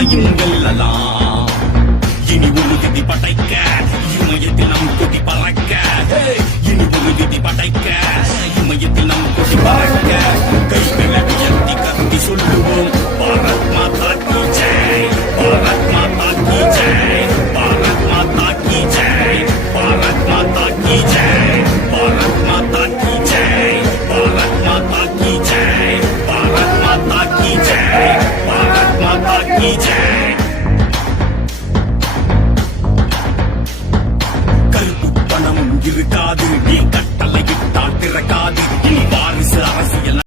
எதையும் வெல்லலாம். இனி ஒரு விதி படைக்க இமயத்தில் நம் கொடி பறக்க. இனி ஒரு விதி படைக்க இமயத்தில் நம் கொடி பறக்க. கைகளை உயர்த்தி கத்தி சொல்லுவோம் பாரத் மாதா கி ஜெய், பாரத் மாதா கி ஜெய், பாரத் மாதா கி ஜெய், பாரத் மாதா கி ஜெய், பாரத் மாதா கி ஜெய், பாரத் மாதா கி ஜெய், பாரத் மாதா கி ஜெய், பாரத் மாதா கி ஜெய்.